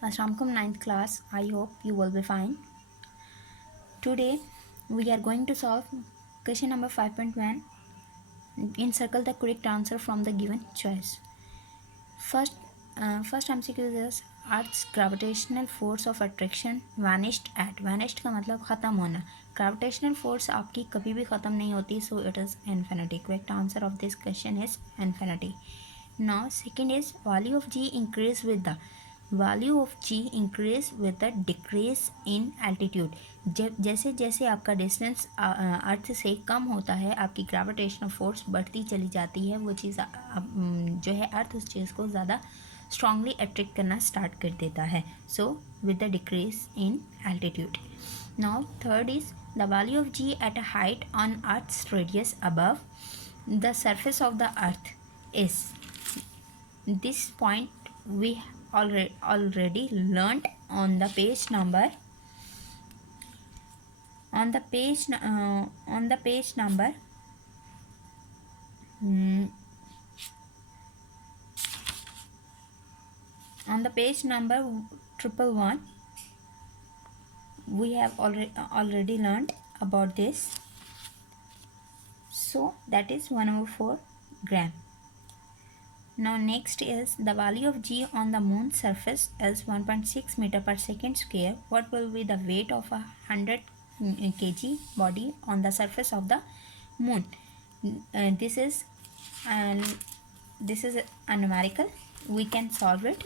Assalamualaikum 9th class. I hope you will be fine. Today we are going to solve question number 5.1. Encircle the correct answer from the given choice. First MCQ is Earth's gravitational force of attraction vanished at. Vanished का मतलब ख़त्म होना. Gravitational force आपकी कभी भी ख़त्म नहीं होती, so it is infinity. Correct answer of this question is infinity. Now second is value of g increase with the value of g increase with the decrease in altitude. जब जैसे जैसे आपका डिस्टेंस अर्थ से कम होता है आपकी ग्रेविटेशनल फोर्स बढ़ती चली जाती है. वो चीज़ जो है अर्थ उस चीज़ को ज़्यादा स्ट्रांगली अट्रैक्ट करना स्टार्ट कर देता है. So with the decrease in altitude. Now third is the value of g at a height on earth's radius above the surface of the earth is. This point we already learnt on the page number on the page number on the page number 111. We have already learned about this. So that is 1/4 gram. Now next is the value of g on the moon's surface is 1.6 meter per second square. What will be the weight of a 100 kg body on the surface of the moon? This is a numerical. We can solve it.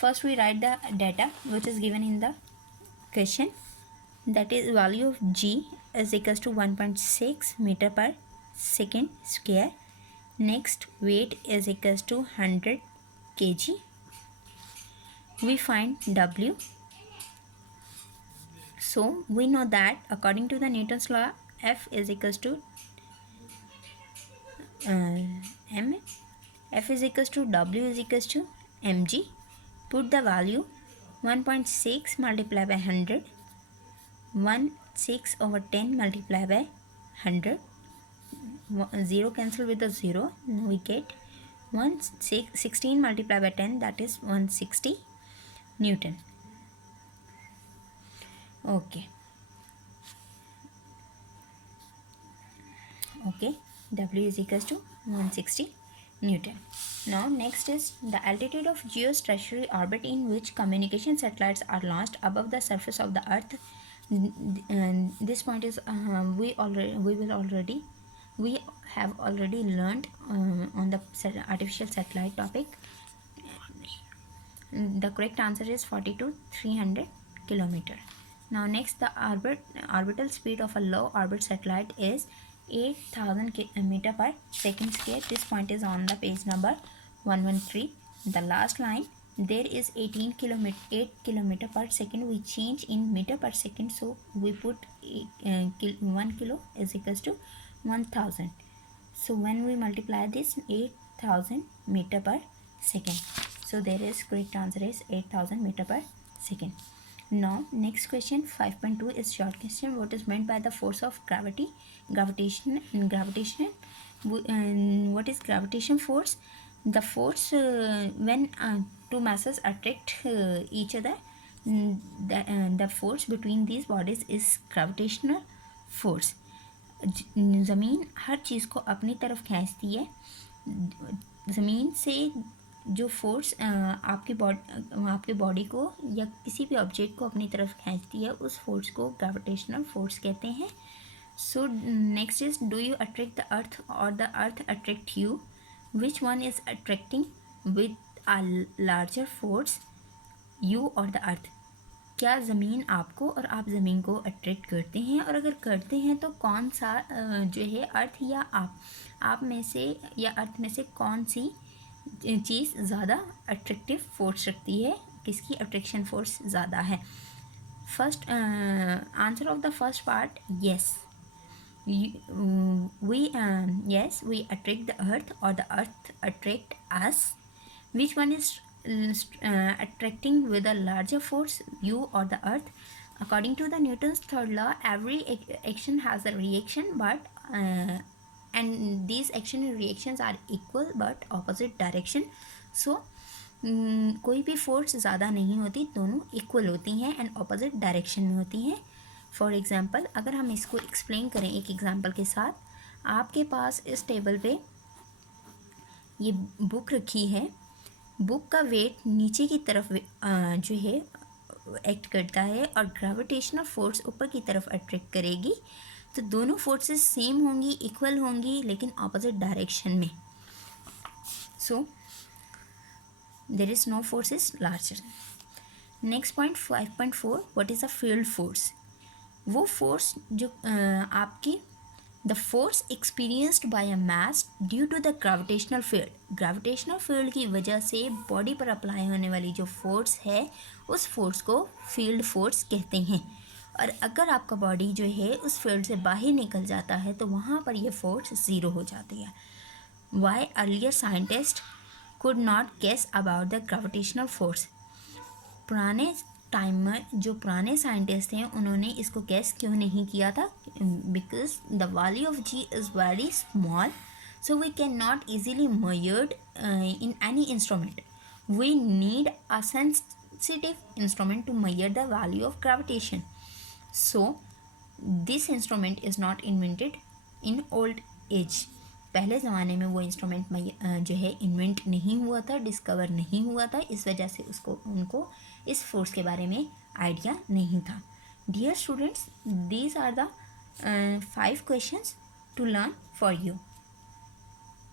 First we write the data which is given in the question. That is value of g is equals to 1.6 meter per second square. Next weight is equals to 100 kg. We find w. So we know that according to the Newton's law, F is equals to m. F is equals to w is equals to mg. Put the value 1.6 multiplied by 100. 1/6 over 10 multiplied by 100. 0 cancel with the 0. We get 16 multiplied by 10, that is 160 Newton. Okay, W is equals to 160 Newton. Now next is the altitude of Geo's tertiary orbit in which communication satellites are launched above the surface of the earth. This point is we have already learned on the artificial satellite topic. The correct answer is 40 to 300 kilometer. Now next, the orbital speed of a low orbit satellite is 8000 meter per second square. This point is on the page number 113. The last line, there is 8 kilometer per second. We change in meter per second, so we put 1 kilo is equals to 1000. So when we multiply this, 8000 meter per second. So there is correct answer is 8000 meter per second. Now next question 5.2 is short question. What is meant by the force of gravity? Gravitation. What is gravitation force? The force when two masses attract each other. The force between these bodies is gravitational force. ज़मीन हर चीज़ को अपनी तरफ खींचती है. ज़मीन से जो फोर्स आपके बॉडी को या किसी भी ऑब्जेक्ट को अपनी तरफ खींचती है, उस फोर्स को ग्रेविटेशनल फोर्स कहते हैं. So next is, do you attract the earth और the earth attract you? Which one is attracting with a larger force, you or the earth? क्या ज़मीन आपको और आप ज़मीन को अट्रैक्ट करते हैं, और अगर करते हैं तो कौन सा जो है अर्थ या आप में से या अर्थ में से कौन सी चीज़ ज़्यादा अट्रैक्टिव फोर्स रखती है, किसकी अट्रैक्शन फोर्स ज़्यादा है? First answer of the first part, yes, we attract the earth और the earth attract us. Which one is attracting with a larger force, you or the earth? According to the Newton's third law, every action has a reaction, but and these action and reactions are equal but opposite direction. So कोई भी फोर्स ज़्यादा नहीं होती, दोनों इक्वल होती हैं and opposite direction में होती हैं। फॉर एग्ज़ाम्पल अगर हम इसको एक्सप्लेन करें एक एग्ज़ाम्पल के साथ, आपके पास इस टेबल पे ये बुक रखी है, बुक का वेट नीचे की तरफ जो है एक्ट करता है और ग्रेविटेशनल फोर्स ऊपर की तरफ अट्रैक्ट करेगी। तो दोनों फोर्सेस सेम होंगी, इक्वल होंगी, लेकिन ऑपोजिट डायरेक्शन में। So there is no force is larger. Next point 5.4, what is a field force? वो फोर्स जो आपकी the force experienced by a mass due to the gravitational field. Gravitational field की वजह से बॉडी पर अप्लाई होने वाली जो फोर्स है, उस फोर्स को फील्ड फोर्स कहते हैं। और अगर आपका बॉडी जो है उस फील्ड से बाहर निकल जाता है तो वहाँ पर यह फोर्स ज़ीरो हो जाती है। Why earlier scientist could not guess about the gravitational force? पुराने टाइम में जो पुराने साइंटिस्ट हैं उन्होंने इसको गैस क्यों नहीं किया था? Because the value of g is very small, so we can not easily measured in any instrument. We need a sensitive instrument to measure the value of gravitation. So this instrument is not invented in old age. पहले ज़माने में वो इंस्ट्रूमेंट जो है इन्वेंट नहीं हुआ था, डिस्कवर नहीं हुआ था, इस वजह से उनको इस फोर्स के बारे में आइडिया नहीं था। Dear students, these are the 5 questions to learn for you.